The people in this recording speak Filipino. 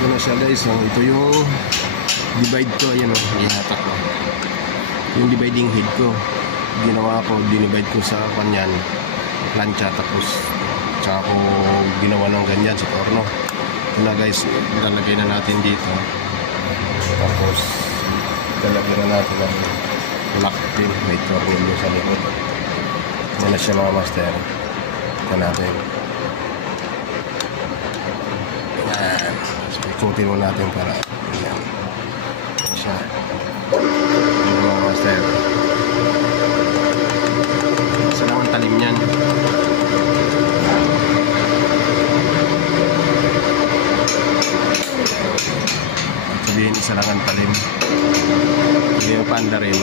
Ito na siya guys, oh. Ito yung divide ko, ayan oh, ihatak ko. Yung dividing head ko, ginawa ko, dinivide ko sa kanyan, plancha, tapos tsaka ko ginawa ng ganyan sa torno. Ito na guys, lalagay na natin dito. Tapos lalagay na natin ang lock pin, may tornilyo sa likod. Yan na siya mga master. Ito natin. Yan. So, ikutin mo natin para yan. Yan siya. Yan mga master. Isa lang ang talim yan. Sabihin, isa lang ang talim. Hindi yung panda rin.